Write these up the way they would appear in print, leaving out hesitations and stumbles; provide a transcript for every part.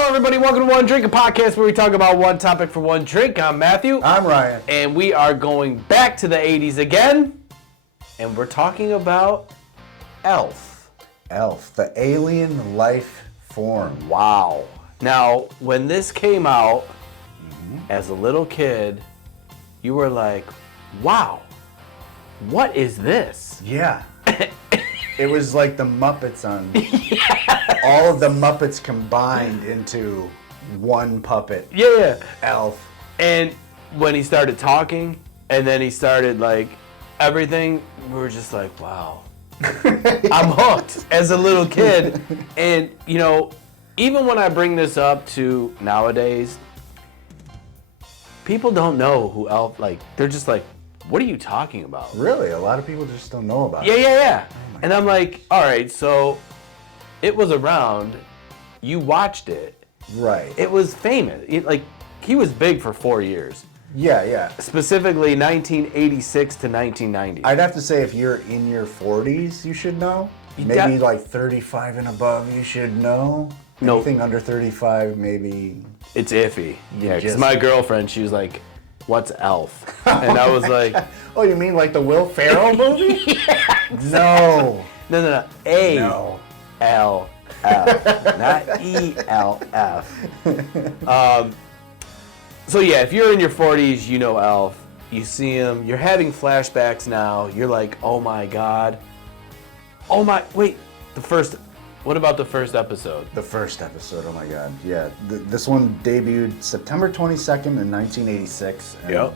Hello, everybody. Welcome to One Drink, a podcast where we talk about one topic for one drink. I'm Matthew. I'm Ryan. And we are going back to the 80s again. And we're talking about ALF. ALF, the alien life form. Wow. Now, when this came out, as a little kid, you were like, wow, what is this? Yeah. It was like the Muppets on... All of the Muppets combined into one puppet. Yeah. ALF. And when he started talking, and then he started, like, everything, we were just like, wow. I'm hooked as a little kid. And, you know, even when I bring this up to nowadays, people don't know who ALF, like, they're just like, what are you talking about? Really? A lot of people just don't know about it. it. Yeah. And I'm like, all right, so it was around. You watched it. Right. It was famous. He was big for 4 years. Yeah. Specifically 1986 to 1990. I'd have to say if you're in your 40s, you should know. Maybe like 35 and above, you should know. No. Anything under 35, maybe... It's iffy. Yeah, because my girlfriend, she was like, what's ALF? And I was like... Oh, you mean like the Will Ferrell movie? Yeah, exactly. No. No. A-L-F, not E-L-F. So yeah, if you're in your 40s, you know ALF. You see him. You're having flashbacks now. You're like, oh my God. Oh my... Wait, what about the first episode? The first episode, oh my God. Yeah, this one debuted September 22nd in 1986. And yep.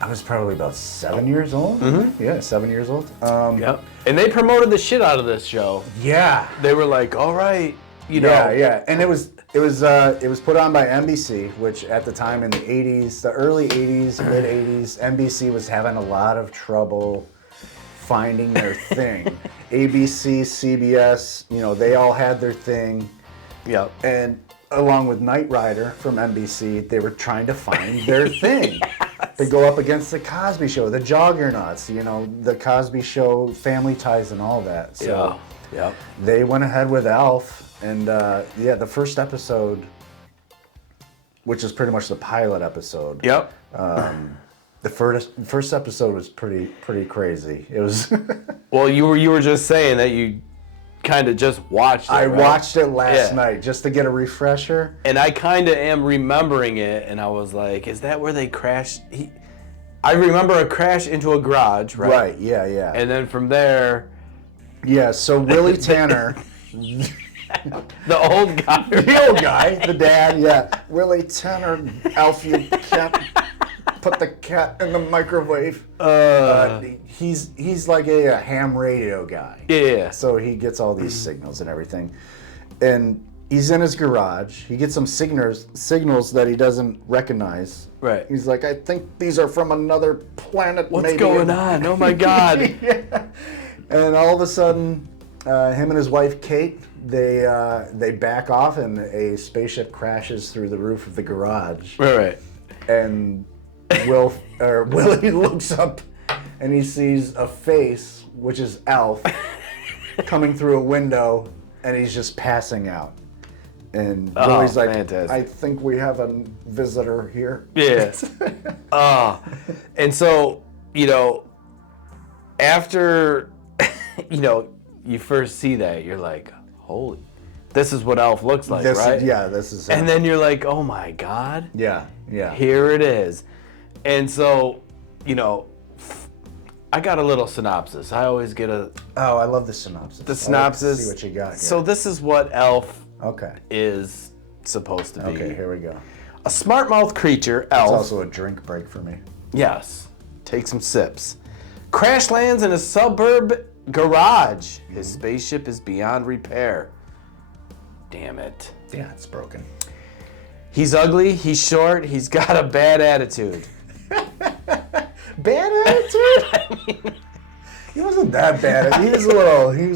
I was probably about 7 years old. Mm-hmm. Yeah, 7 years old. Yep. And they promoted the shit out of this show. Yeah. They were like, all right, you know. Yeah. And it was put on by NBC, which at the time in the 80s, the early 80s, mid 80s, NBC was having a lot of trouble finding their thing. ABC, CBS, you know, they all had their thing. Yep. And along with Knight Rider from NBC, they were trying to find their thing. Yes. They go up against the Cosby Show, the Juggernauts, you know, the Cosby Show, Family Ties and all that. So yeah. They went ahead with ALF, and the first episode, which is pretty much the pilot episode. Yep. The first episode was pretty crazy. It was. Well, you were just saying that you kind of just watched it. I right? watched it last night just to get a refresher. And I kind of am remembering it, and I was like, "Is that where they crashed?" I remember a crash into a garage, right? Right. Yeah. And then from there. Yeah. So Willie Tanner. The old guy. The old guy. The dad. Yeah. Willie Tanner. Alf, you can't put the cat in the microwave. He's like a ham radio guy. Yeah. So he gets all these signals and everything. And he's in his garage. He gets some signals that he doesn't recognize. Right. He's like, I think these are from another planet. What's going on? Oh my God. Yeah. And all of a sudden, him and his wife Kate, they back off and a spaceship crashes through the roof of the garage. Right. And Willie looks up and he sees a face, which is ALF, coming through a window, and he's just passing out. And Willie's like, fantastic. I think we have a visitor here. Yeah. And so, you know, after, you know, you first see that, you're like, holy, this is what ALF looks like, right? This is. And then you're like, oh my God. Yeah. Here it is. And so, you know, I got a little synopsis. I always get Oh, I love the synopsis. The synopsis. Like to see what you got here. So this is what ALF Okay. is supposed to be. Okay, here we go. A smart-mouthed creature, ALF. It's also a drink break for me. Yes. Take some sips. Crash lands in a suburb garage. His spaceship is beyond repair. Damn it. Yeah, it's broken. He's ugly, he's short, he's got a bad attitude. Bad attitude? I mean, he wasn't that bad. He was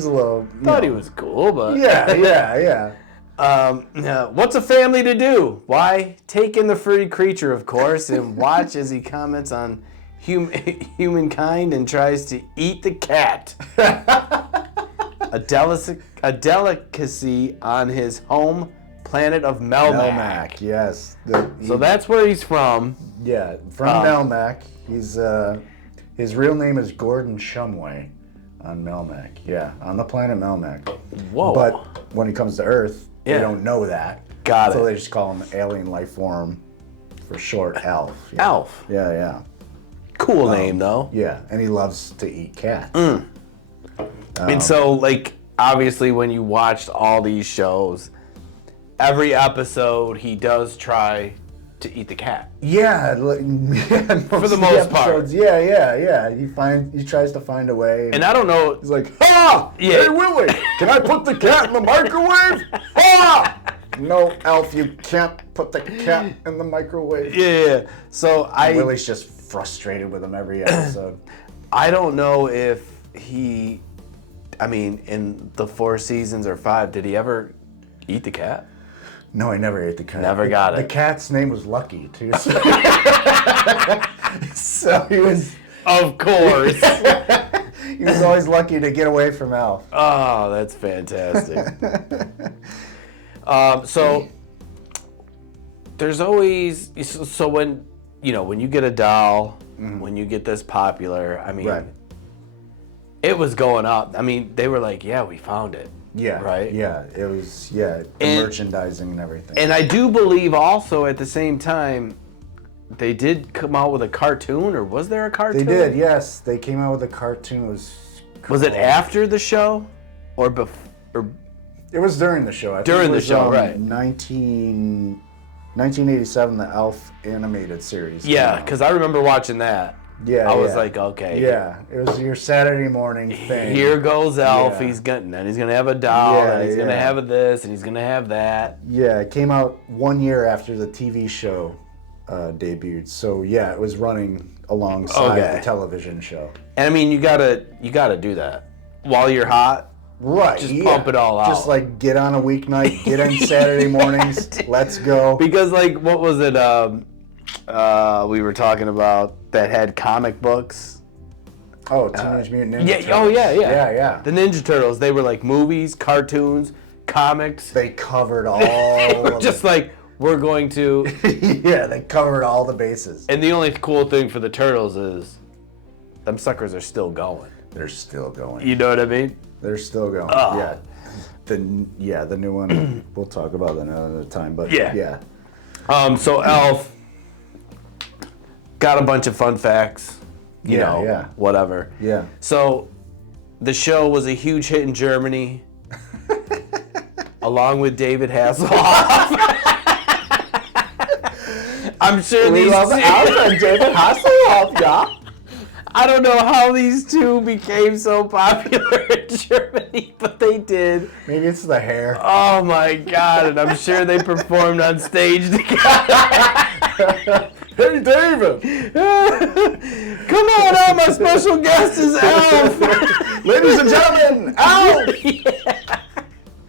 a little. Thought he was cool, but. Yeah. What's a family to do? Why, take in the furry creature, of course, and watch as he comments on humankind and tries to eat the cat. A delicacy on his home planet of Melmac. Melmac, yes. So that's where he's from. Yeah, from Melmac. He's his real name is Gordon Shumway on Melmac. Yeah, on the planet Melmac. Whoa. But when he comes to Earth, they don't know that. Got So it. they just call him alien life form, for short, ALF. Yeah. Alf. Yeah. Cool name, though. Yeah, and he loves to eat cats. And so, like, obviously, when you watched all these shows, every episode he does try to eat the cat. Yeah, For the most part. Yeah. He tries to find a way. And I don't know. He's like, Hey Willie, can I put the cat in the microwave? No, Alf, you can't put the cat in the microwave. Yeah. So Willie's just frustrated with him every episode. I don't know if he, in the 4 seasons or 5, did he ever eat the cat? No, I never ate the cat. Never got it. The cat's name was Lucky, too. So he was... Of course. He was always lucky to get away from Alf. Oh, that's fantastic. So there's always, so when you get a doll, when you get this popular, Right. it was going up. They were like, yeah, we found it. Yeah. Right? Yeah, it was, the merchandising and everything. And I do believe also at the same time, they did come out with a cartoon, or was there a cartoon? They did, yes. They came out with a cartoon. Was it after the show? Or before? It was during the show. I During think it the was, show, right. 1987, the ALF animated series. Yeah, because I remember watching that. Yeah, I was like, okay. Yeah, it was your Saturday morning thing. Here goes Alf. Yeah. He's gonna have a doll, Yeah, and he's gonna yeah. have this, and he's gonna have that. Yeah, it came out 1 year after the TV show debuted. So yeah, it was running alongside Okay. the television show. And you gotta do that while you're hot. Right. Just pump it all out. Just like get on a weeknight, get in Saturday mornings, let's go. Because what was it? We were talking about that had comic books. Oh, Teenage Mutant Ninja Turtles. Oh yeah. Yeah. The Ninja Turtles. They were like movies, cartoons, comics. They covered all of Just like we're going to. Yeah, they covered all the bases. And the only cool thing for the Turtles is, them suckers are still going. They're still going. You know what I mean? They're still going. Oh. Yeah. The new one. We'll talk about that another time. But Yeah. So Alf got a bunch of fun facts. You know, yeah. whatever. Yeah. So the show was a huge hit in Germany, along with David Hasselhoff. I'm sure We these love Alf and David Hasselhoff, yeah. I don't know how these two became so popular in Germany, but they did. Maybe it's the hair. Oh my God, and I'm sure they performed on stage together. Hey, David! Come on out, my special guest is Alf. Ladies and gentlemen, Alf!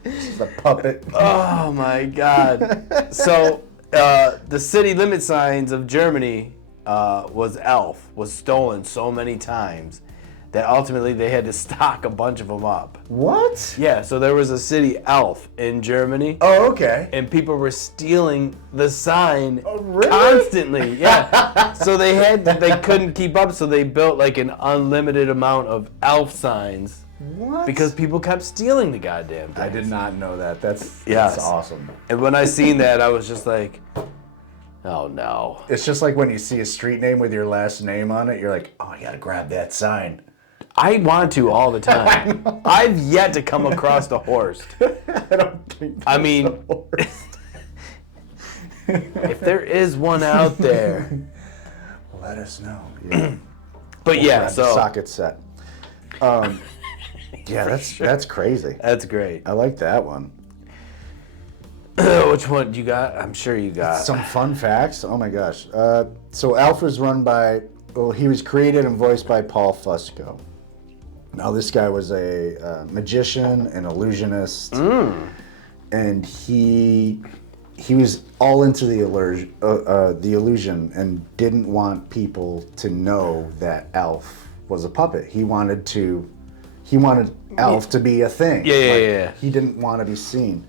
She's a puppet. Oh my God. So, the city limit signs of Germany was stolen so many times that ultimately they had to stock a bunch of them up. What? Yeah, so there was a city Alf in Germany. Oh, okay. And people were stealing the sign really? constantly. Yeah. So they couldn't keep up, so they built like an unlimited amount of Alf signs. What? Because people kept stealing the goddamn things. I did not know that. That's Yes. awesome. And when I seen that, I was just like, oh no. It's just like when you see a street name with your last name on it, you're like, oh, I gotta grab that sign. I want to all the time. I've yet to come across a horse. I don't think I mean, if there is one out there. Let us know. Yeah. But yeah, Grab the so socket set. Yeah, that's crazy. that's great. I like that one. Which one you got? I'm sure you got. Some fun facts. Oh my gosh. So Alf was he was created and voiced by Paul Fusco. Now this guy was a magician, an illusionist, and he was all into the illusion and didn't want people to know that Alf was a puppet. He wanted Alf to be a thing. Yeah. He didn't want to be seen.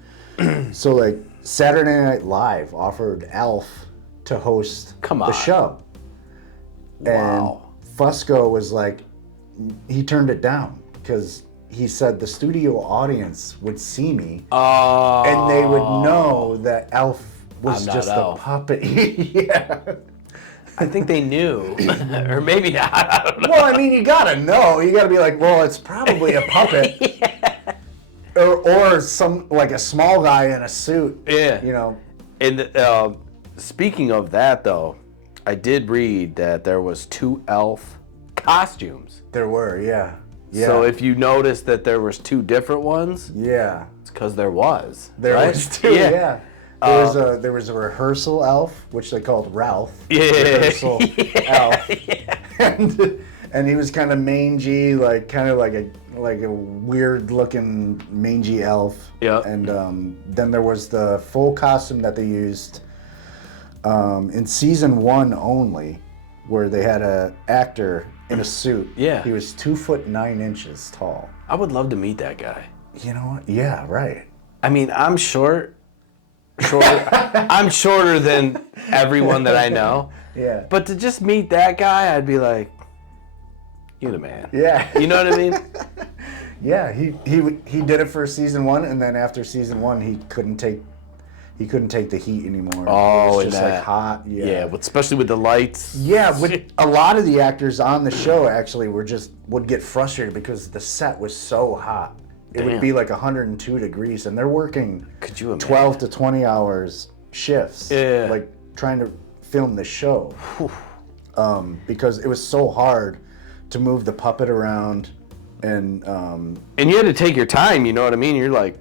So like Saturday Night Live offered Alf to host the show. Wow. And Fusco was like, he turned it down because he said the studio audience would see me and they would know that Alf was just a puppet. Yeah. I think they knew. Or maybe, I don't know. Well, I mean, you gotta know. You gotta be like, well, it's probably a puppet. Yeah. Or some, like a small guy in a suit. Yeah. You know. And speaking of that, though, I did read that there was 2 Elf costumes. There were, yeah. Yeah. So if you noticed that there was 2 different ones, yeah, it's because there was. There right? was 2, yeah. There was a rehearsal Elf, which they called Ralph. Yeah. Rehearsal Elf. Yeah. And he was kind of mangy, like kind of like a weird looking mangy elf. Yeah. And then there was the full costume that they used in season 1 only, where they had an actor in a suit. Yeah. He was 2'9" tall. I would love to meet that guy. You know what? Yeah, right. I mean, I'm shorter. I'm shorter than everyone that I know. Yeah. But to just meet that guy, I'd be like, you the man. Yeah. You know what I mean? Yeah, he did it for season 1, and then after season 1, he couldn't take the heat anymore. Oh, it was just like hot. Yeah. Yeah, especially with the lights. Yeah, with a lot of the actors on the show actually would get frustrated because the set was so hot. It would be like 102 degrees, and they're working 12 to 20 hours shifts, like trying to film the show, because it was so hard to move the puppet around, and you had to take your time. You know what I mean? You're like,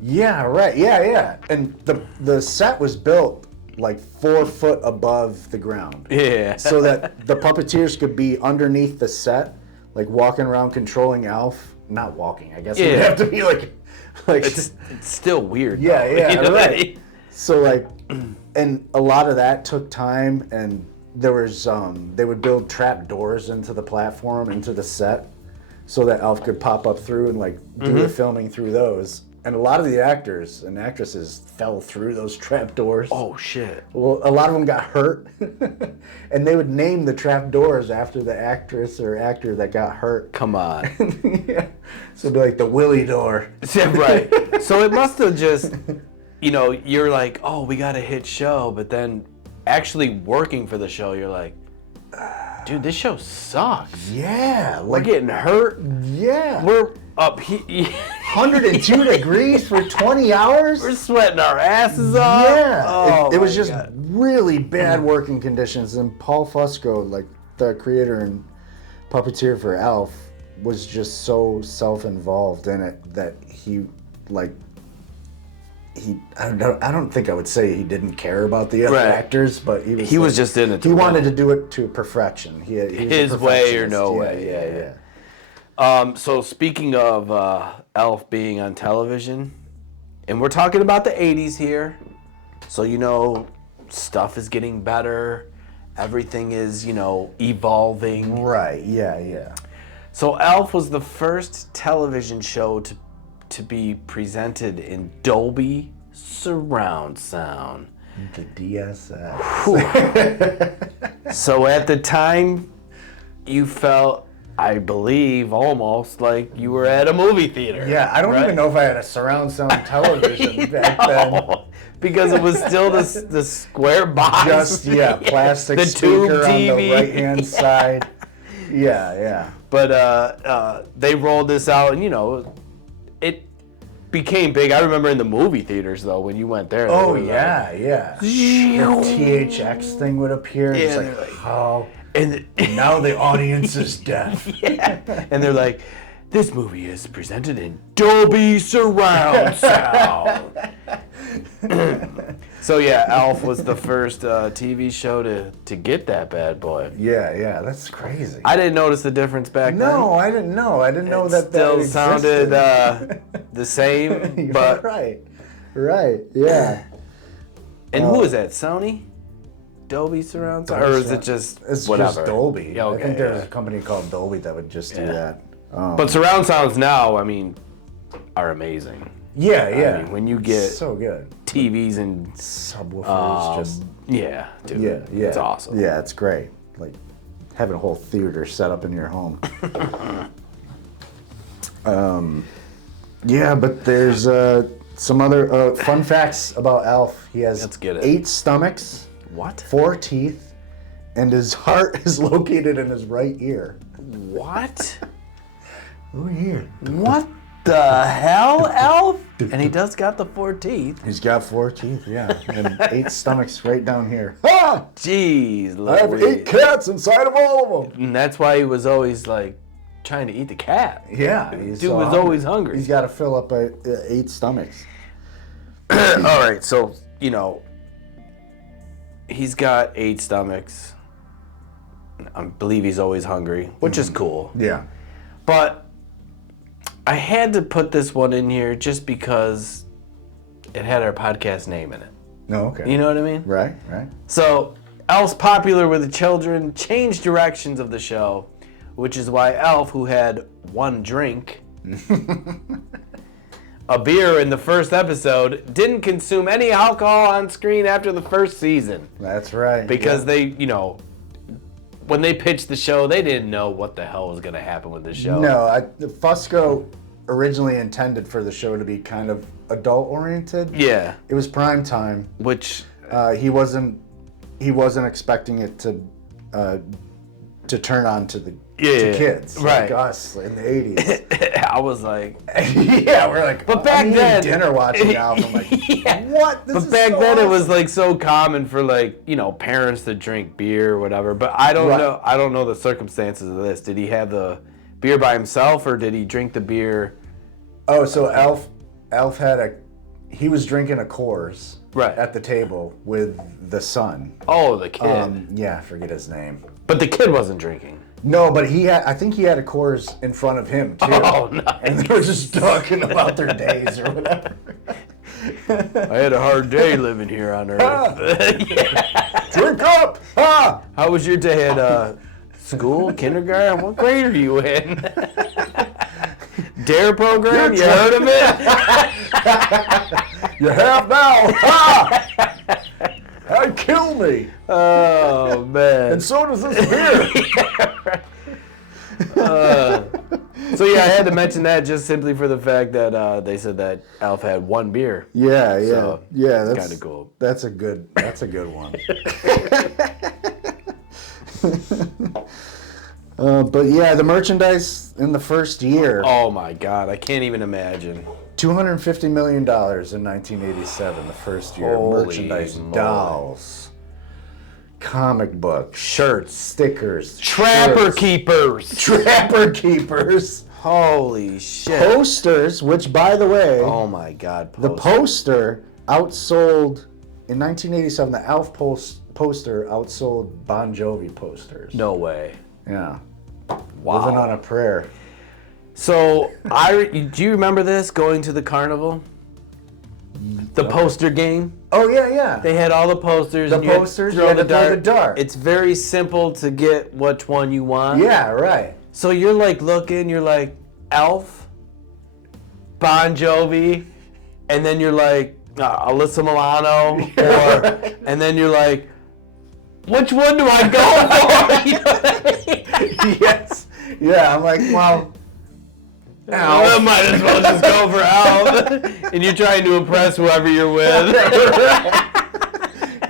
yeah, right, yeah, and the set was built like 4 foot above the ground, so that the puppeteers could be underneath the set, like walking around controlling Alf. Not walking, I guess. It'd have to be like it's still weird. Yeah, though. yeah, You know? right. So like, and a lot of that took time, and there was they would build trap doors into the platform, into the set, so that Alf could pop up through and like do the filming through those. And a lot of the actors and actresses fell through those trap doors. Oh shit! Well, a lot of them got hurt, and they would name the trap doors after the actress or actor that got hurt. Come on. Yeah. So it'd be like the Willie door. Yeah, right. So it must have just, you're like, oh, we got a hit show, but then actually working for the show, you're like, dude, this show sucks. Yeah. We're getting hurt. Yeah. We're up here. 102 degrees for 20 hours? We're sweating our asses off. Yeah. Oh, it was just really bad working conditions. And Paul Fusco, like the creator and puppeteer for Alf, was just so self-involved in it that I don't think I would say he didn't care about the other actors, but he was just in it. He wanted to do it to perfection. He was his way or no way. Yeah. So speaking of Alf being on television, and we're talking about the 80s here, so stuff is getting better, everything is evolving. Right. Yeah. So Alf was the first television show to be presented in Dolby surround sound. The DSS. So at the time, you felt, I believe, almost like you were at a movie theater. Yeah, I don't even know if I had a surround sound television back then. Because it was still the square box. Just, plastic the speaker tube on TV. the right-hand side. Yeah. But they rolled this out, and it became big. I remember in the movie theaters though, when you went there. Oh yeah. The THX thing would appear. Yeah, it's like, oh, and now the audience is deaf. Yeah, and they're like, this movie is presented in Dolby surround sound. So yeah, Alf was the first TV show to get that bad boy. Yeah, that's crazy. I didn't notice the difference back then. No, I didn't know. I didn't know that still that sounded the same. But right, yeah. And who is that? Sony? Dolby surround sound, or is it just it's whatever? Just Dolby. Yeah, okay, I think there's a company called Dolby that would just do that. But surround sounds now, I mean, are amazing. Yeah, yeah. I mean, when you get so good. TVs and Subwoofers, just yeah, dude. yeah. It's awesome. Yeah, it's great. Like having a whole theater set up in your home. Yeah, but there's some other fun facts about Alf. He has Let's get it. 8 stomachs, What? 4 teeth, and his heart is located in his right ear. What? Oh, here. What the hell, Alf? And he does got the 4 teeth. He's got 4 teeth, yeah, and 8 stomachs right down here. Ah! Jeez, I have 8 cats inside of all of them. And that's why he was always like trying to eat the cat. Yeah, Dude was always hungry. He's got to fill up 8 stomachs. All right, so, you know, he's got 8 stomachs. I believe he's always hungry, which is cool. Yeah. But I had to put this one in here just because it had our podcast name in it. No, okay. You know what I mean? Right. So, Alf's popular with the children, changed directions of the show, which is why Alf, who had one drink, a beer in the first episode, didn't consume any alcohol on screen after the first season. That's right. Because they, you know, when they pitched the show, they didn't know what the hell was going to happen with the show. No, Fusco originally intended for the show to be kind of adult-oriented. Yeah. It was prime time. Which He wasn't expecting it to turn on to kids right. like us in the 80s. I was like, yeah, we're like, but back then, dinner watching Alf. I'm like, yeah. what? But back then it was like so common for like, you know, parents to drink beer or whatever. But I don't know. I don't know the circumstances of this. Did he have the beer by himself or did he drink the beer? Oh, so Alf he was drinking a Coors right at the table with the son. Oh, the kid. Yeah, I forget his name. But the kid wasn't drinking. No, but I think he had a Coors in front of him too. Oh, nice. And they were just talking about their days or whatever. I had a hard day living here on Earth. Yeah. Drink up! Ah! How was your day at school, kindergarten? What grade are you in? DARE program? You heard of it? You have now! Ah! That'd kill me! Oh, man. And so does this beer! So yeah, I had to mention that just simply for the fact that they said that Alf had one beer. Yeah. So, that's kind of cool. That's a good one. But yeah, the merchandise in the first year. Oh my God, I can't even imagine. $250 million in 1987, the first year. Holy merchandise, moly. dolls, comic books, Shirts, stickers, Trapper shirts, Keepers. Trapper Keepers, Holy shit. posters. Which, by the way, Oh my God, the poster outsold in 1987. The Alf poster outsold Bon Jovi posters. No way. Yeah. Wow. Living on a prayer. So, do you remember this, going to the carnival? The poster game? Oh, yeah. They had all the posters. The and you had to posters, throw you had the to throw the dart. dart. It's very simple to get which one you want. Yeah, right. So you're like looking, you're like, Alf, Bon Jovi, and then you're like, Alyssa Milano, right. and then you're like, which one do I go for? You know what I mean? Yes. Yeah, I'm like, well, I might as well just go for Alf. And you're trying to impress whoever you're with.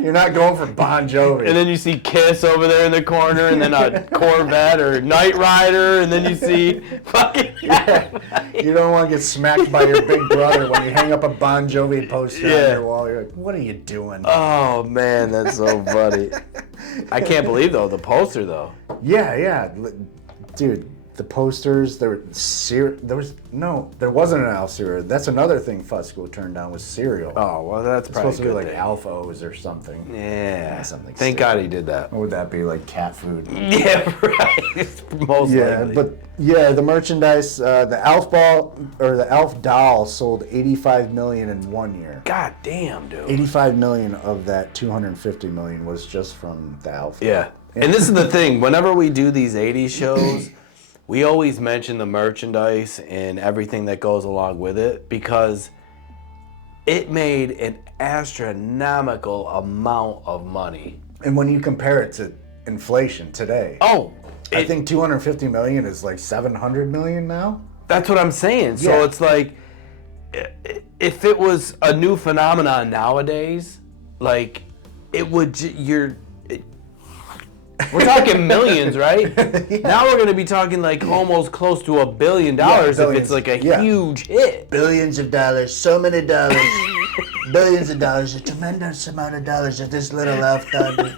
You're not going for Bon Jovi. And then you see Kiss over there in the corner, and then a Corvette or Knight Rider, and then you see fucking... Yeah. You don't want to get smacked by your big brother when you hang up a Bon Jovi poster on your wall. You're like, what are you doing? Oh, man, that's so funny. I can't believe, though, the poster, though. Yeah. Dude, the posters, there wasn't an Alf cereal. That's another thing Fusco turned down was cereal. Oh, well, that's It's probably supposed to be like thing. Alfos or something. Yeah. Something Thank God he did that. What would that be, like cat food? Yeah, right. Most likely. But the merchandise, the Alf ball or the Alf doll sold 85 million in 1 year. God damn, dude. 85 million of that 250 million was just from the Alf. Yeah. And this is the thing. Whenever we do these 80s shows, we always mention the merchandise and everything that goes along with it because it made an astronomical amount of money. And when you compare it to inflation today, I think 250 million is like 700 million now. That's what I'm saying. So it's like, if it was a new phenomenon nowadays, like it would, we're talking millions, right? Yeah. Now we're going to be talking like almost close to $1 billion if it's like a huge hit. Billions of dollars, so many dollars, billions of dollars, a tremendous amount of dollars that this little elf did.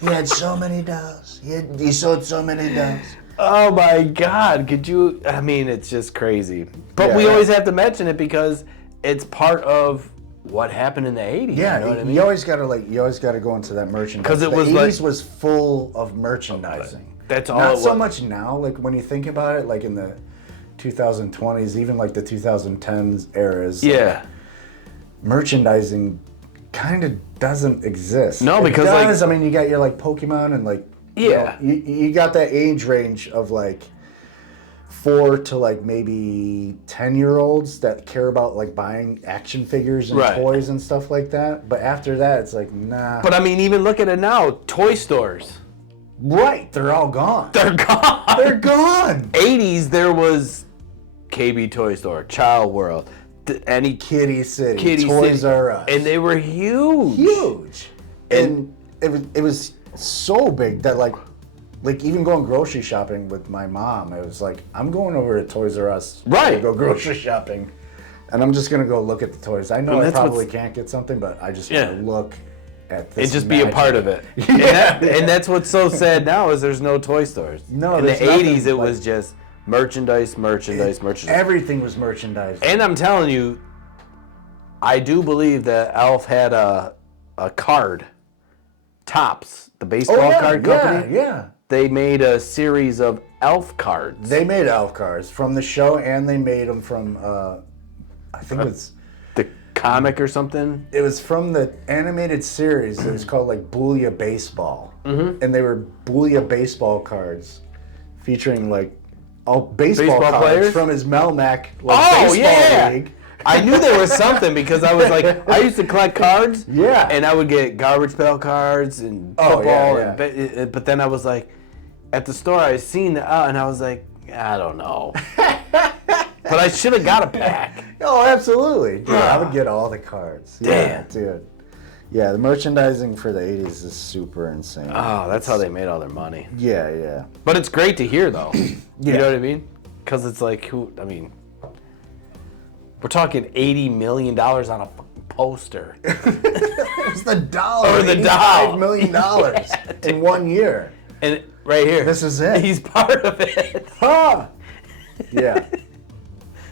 He had so many dolls. He sold so many dolls. Oh my God! Could you? I mean, it's just crazy. But we always have to mention it because it's part of what happened in the '80s. Yeah, you know what I mean? You always gotta go into that merchandise. Because it was the '80s was full of merchandising. That's all. Not so much now. Like when you think about it, like in the 2020s, even like the 2010s eras. Yeah. Merchandising kind of doesn't exist. No, because it does. I mean, you got your like Pokemon and like you got that age range of like 4 to like maybe 10-year-olds that care about like buying action figures and toys and stuff like that. But after that, it's like nah. But I mean, even look at it now. Toy stores. Right, they're all gone. They're gone. They're gone. 80s, there was KB Toy Store, Child World. Any Kitty City, Toys R Us, and they were huge, and it was so big that like even going grocery shopping with my mom, it was like I'm going over to Toys R Us to go grocery shopping, and I'm just gonna go look at the toys. I know I probably can't get something, but I just want to look at this. And just be a part of it. And that's what's so sad now is there's no toy stores. No, in the 80s it was just merchandise. Everything was merchandise. And I'm telling you, I do believe that ALF had a card, Topps, the baseball card company. Yeah. They made a series of ALF cards. They made ALF cards from the show, and they made them from, I think it's... the comic or something? It was from the animated series. It was called like Booyah Baseball. Mm-hmm. And they were Booyah Baseball cards featuring like baseball cards players from his Melmac baseball league. I knew there was something because I was like, I used to collect cards. Yeah. And I would get garbage pail cards and football. But then I was like, at the store I seen it out and I was like, I don't know. But I should have got a pack. Oh, absolutely. Dude, I would get all the cards. Damn. Yeah, dude. Yeah, the merchandising for the 80s is super insane. Oh, that's how they made all their money. Yeah. But it's great to hear, though. You know what I mean? Because it's like, we're talking $80 million on a fucking poster. It was the dollar. Or the doll. $85 million in 1 year. And right here. This is it. He's part of it. Huh. Yeah.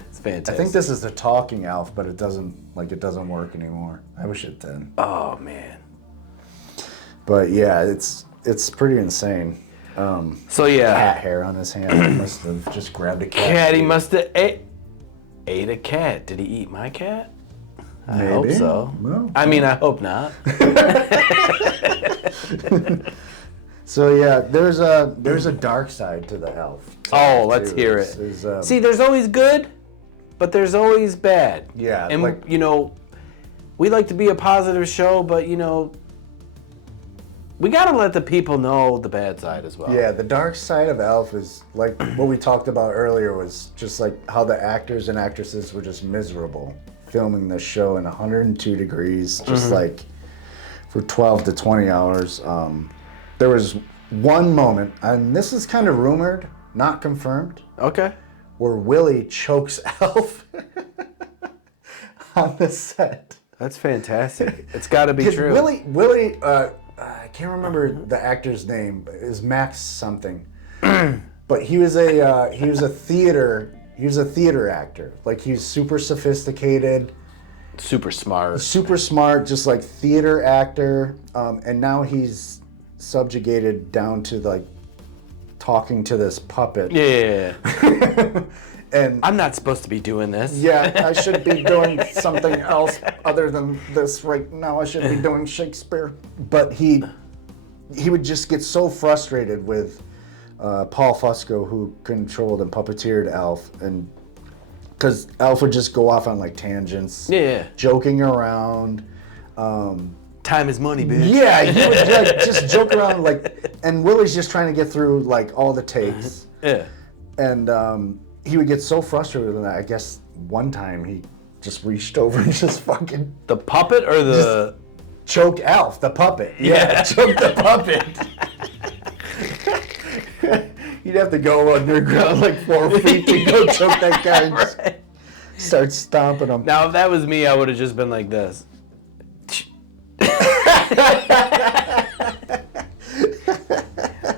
It's fantastic. I think this is the talking ALF, but it doesn't work anymore. I wish it did. Oh, man. But yeah, it's pretty insane. Cat hair on his hand. He must have just grabbed a cat. He must have ate a cat. Did he eat my cat? I hope so. Well, I mean, I hope not. So yeah, there's a dark side to the ALF. Oh, let's hear it. See, there's always good, but there's always bad. Yeah. And we like to be a positive show, but we gotta let the people know the bad side as well. Yeah, the dark side of ALF is like what we talked about earlier, was just like how the actors and actresses were just miserable filming this show in 102 degrees, just like for 12 to 20 hours. There was one moment, and this is kind of rumored, not confirmed. Okay. Where Willie chokes ALF on the set. That's fantastic. It's got to be true. Willie, I can't remember the actor's name. It was Max something, but he was a theater actor. Like, he was super sophisticated, super smart, just like theater actor. And now he's subjugated down to like talking to this puppet. Yeah. And I'm not supposed to be doing this. Yeah, I should be doing something else other than this right now. I should be doing Shakespeare. But he would just get so frustrated with Paul Fusco, who controlled and puppeteered ALF, and because Alf would just go off on like tangents, joking around. Time is money, bitch. Yeah, he would like just joke around like, and Willie's just trying to get through like all the takes. Yeah. And he would get so frustrated with that. I guess one time he just reached over and just fucking the puppet or the choked Alf, the puppet. Yeah, choked the puppet. You'd have to go underground like 4 feet to go choke that guy and just start stomping him. Now, if that was me, I would have just been like this.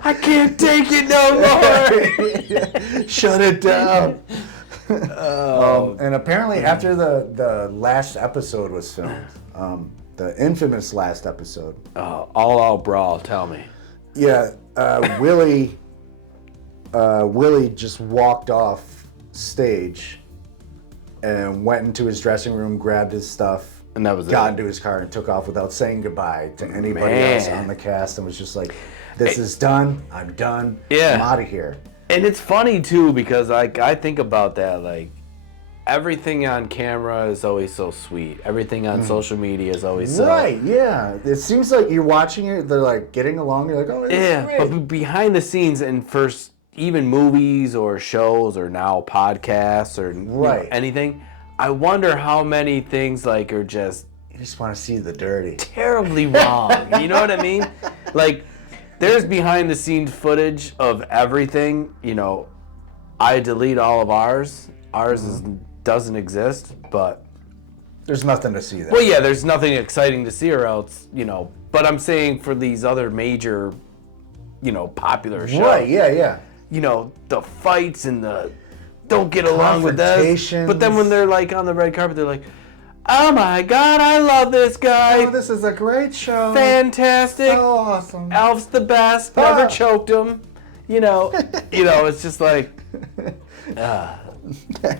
I can't take it no more. Shut it down. And apparently, after the last episode was filmed, the infamous last episode. All out brawl. Tell me. Yeah, Willie just walked off stage and went into his dressing room, grabbed his stuff. And that was got into his car and took off without saying goodbye to anybody else on the cast, and was just like, "This is done. I'm done. I'm out of here." And it's funny too because like I think about that, like everything on camera is always so sweet. Everything on social media is always so right. Yeah, it seems like you're watching it. They're like getting along. You're like, "Oh, it's great." But behind the scenes and first even movies or shows or now podcasts or anything. I wonder how many things like are just... You just want to see the dirty. Terribly wrong. You know what I mean? Like, there's behind the scenes footage of everything. You know, I delete all of ours. Ours doesn't exist, but... There's nothing to see there. Well, yeah, there's nothing exciting to see or else, you know. But I'm saying for these other major, you know, popular shows. Right, yeah. You know, the fights and the... don't get along with this. But then when they're like on the red carpet, they're like, "Oh my God, I love this guy. Oh, this is a great show. Fantastic. So awesome. Alf's the best. Never choked him." You know, it's just like, I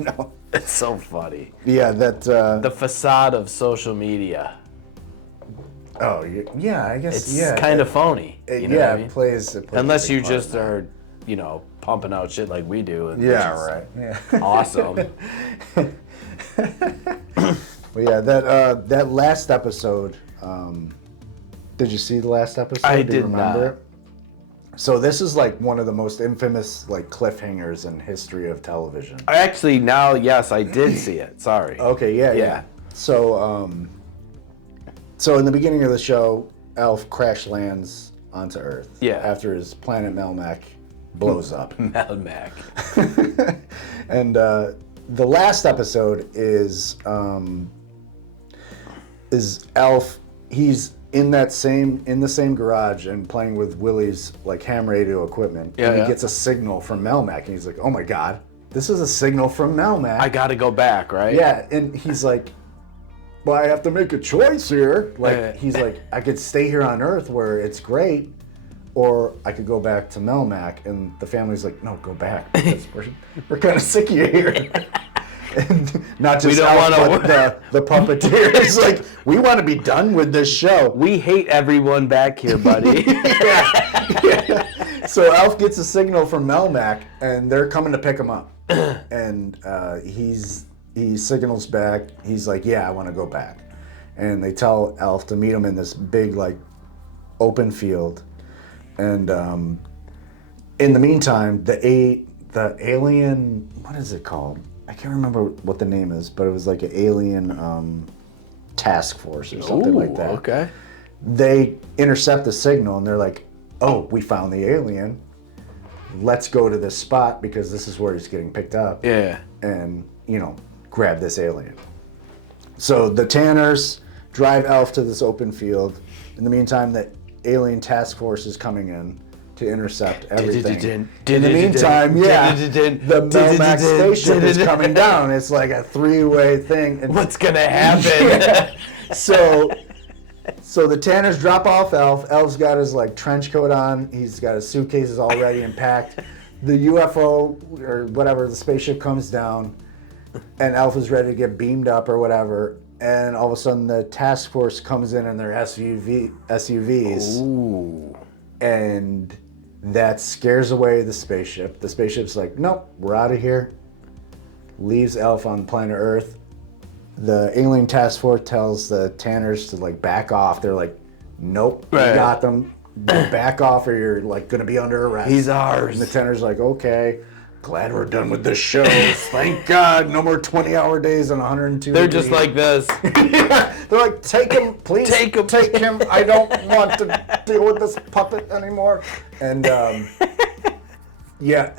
know. It's so funny. Yeah, that the facade of social media. Oh yeah, I guess it's kind of phony. You know what I mean? It plays unless you just are, you know, pumping out shit like we do. And right. Yeah. Awesome. Well, yeah, that last episode. Did you see the last episode? I Do you remember not. it? So this is like one of the most infamous like cliffhangers in history of television. Actually, now, yes, I did see it. Sorry. Okay, yeah. So, so in the beginning of the show, Alf crash lands onto Earth. Yeah. After his planet Melmac blows up. Melmac. And the last episode is Alf. He's in the same garage and playing with Willie's like ham radio equipment. Yeah, and he gets a signal from Melmac, and he's like, "Oh my God, this is a signal from Melmac. I got to go back, right?" Yeah, and he's like, "Well, I have to make a choice here." Like he's like, "I could stay here on Earth where it's great, or I could go back to Melmac." And the family's like, "No, go back because we're kind of sick of you here." And not just the puppeteer. It's like, we want to be done with this show. We hate everyone back here, buddy. Yeah. So Alf gets a signal from Melmac, and they're coming to pick him up. And he signals back. He's like, "Yeah, I want to go back." And they tell Alf to meet him in this big, like, open field. And in the meantime, the alien, what is it called? I can't remember what the name is, but it was like an alien task force or something like that. Okay. They intercept the signal, and they're like, "Oh, we found the alien. Let's go to this spot because this is where he's getting picked up." Yeah. And, you know, grab this alien. So the Tanners drive Alf to this open field. In the meantime, the alien task force is coming in to intercept everything. In the meantime, the Melmac spaceship is coming down. It's like a three-way thing. And what's gonna happen? So the Tanners drop off Alf. Alf's got his like trench coat on. He's got his suitcases all ready and packed. The UFO or whatever, the spaceship comes down, and Alf is ready to get beamed up or whatever. And all of a sudden, the task force comes in their SUVs. Ooh. And that scares away the spaceship. The spaceship's like, "Nope, we're out of here." leaves Alf on planet Earth. The alien task force tells the Tanners to like back off. They're like, nope, we got them. Back off or you're like gonna be under arrest. He's ours. And the Tanner's like, okay, glad we're done with this show. Thank God, no more 20-hour days on 102. They're just like this. Yeah. They're like, take him, please. Take him. I don't want to deal with this puppet anymore. And yeah,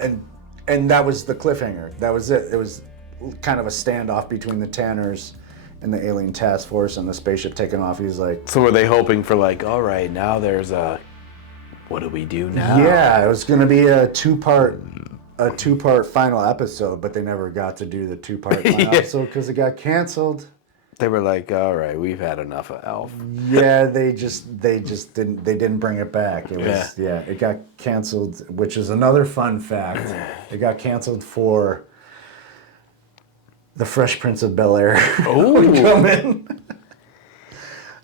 and that was the cliffhanger. That was it. It was kind of a standoff between the Tanners and the alien task force and the spaceship taking off. He's like, so were they hoping for like, all right, now there's a, what do we do now? yeah, it was going to be a two-part final episode, but they never got to do the two-part final episode because it got canceled. They were like, all right, we've had enough of Alf. Yeah, they didn't bring it back. It was it got canceled, which is another fun fact. It got canceled for The Fresh Prince of Bel-Air. Oh, come in.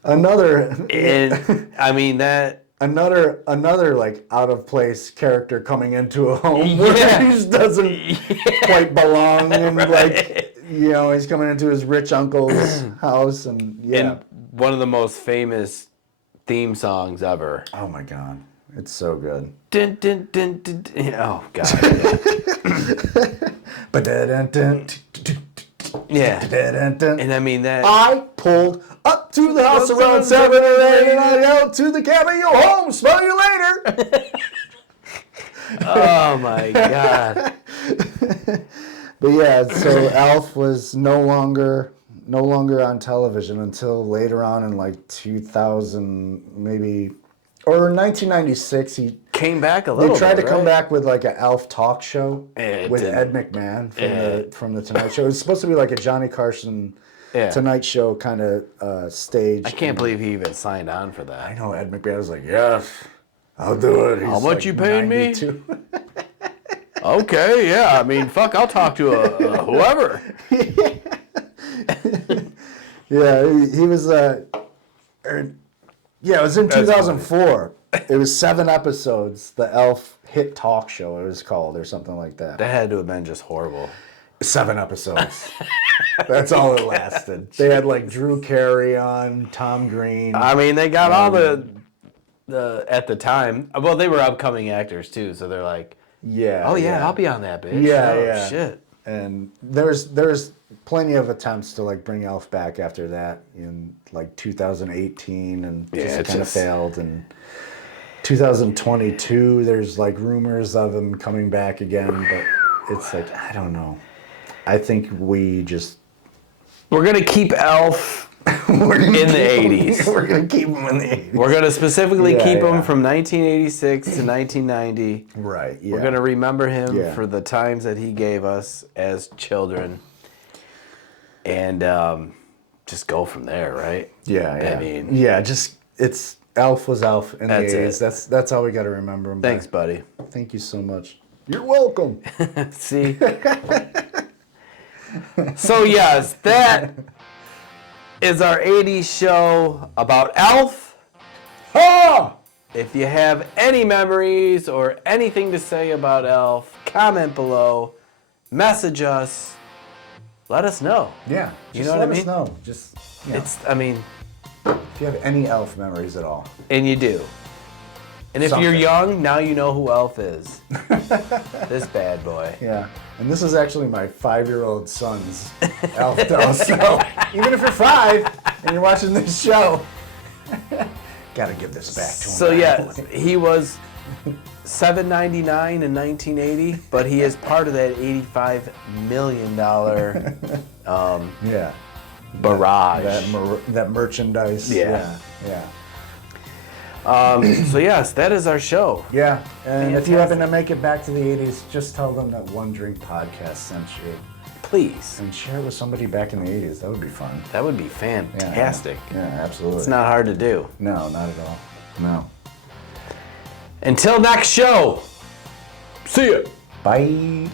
And I mean that. Another like out of place character coming into a home where he just doesn't quite belong, and like, you know, he's coming into his rich uncle's house, and and one of the most famous theme songs ever. Oh my God, it's so good. Dun, dun, dun, dun, dun. Oh God. Yeah. And I mean that. I pulled up to the house around 7 or 8, and I yelled to the cabin, "Yo, home, smell you later." Oh my God. But yeah, so Alf was no longer on television until later on in like 2000, maybe, or 1996. He came back a little. They tried bit, to come right? back with like an Alf talk show It with didn't. Ed McMahon from the Tonight Show. It was supposed to be like a Johnny Carson Tonight Show kind of stage. I can't believe he even signed on for I that. know Ed McMahon was like, yes, I'll do it. How much you paying me? 92. Okay, yeah. I mean, fuck, I'll talk to whoever. Yeah, he was. It was in 2004. It was 7 episodes. The Elf hit talk show, it was called, or something like that. That had to have been just horrible. 7 episodes. That's all it lasted. They had like Drew Carey on, Tom Green. I mean, they got all the at the time. Well, they were upcoming actors too, so they're like, oh yeah, I'll be on that, bitch. Yeah. Shit. And there's plenty of attempts to like bring Elf back after that in like 2018, and just kind of failed. And 2022, there's like rumors of him coming back again, but it's like, I don't know. I think we're gonna keep Elf in the 80s. We're gonna keep him in the 80s. We're gonna specifically keep him from 1986 to 1990. Right. Yeah. We're gonna remember him for the times that he gave us as children, and just go from there, right? Yeah. I mean, it's Elf was Elf in the 80s. It. That's how we got to remember him. Thanks, buddy. Thank you so much. You're welcome. See. So yes, that is our 80s show about Elf. Ah! If you have any memories or anything to say about Elf, comment below, message us, let us know. Yeah, You know what I mean? Let us know. Just, you know, if you have any Elf memories at all. And you do. And if you're young, now you know who Elf is. This bad boy. Yeah, and this is actually my 5-year-old son's Elf doll. So even if you're 5 and you're watching this show, gotta give this back to him. So yeah, he was $7.99 in 1980, but he is part of that $85 million barrage. That merchandise. Yeah. Yeah. So yes, that is our show. Yeah, and if you happen to make it back to the 80s, just tell them that One Drink Podcast sent you. Please. And share it with somebody back in the 80s. That would be fun. That would be fantastic. Yeah, absolutely. It's not hard to do. No, not at all. No. Until next show. See ya. Bye.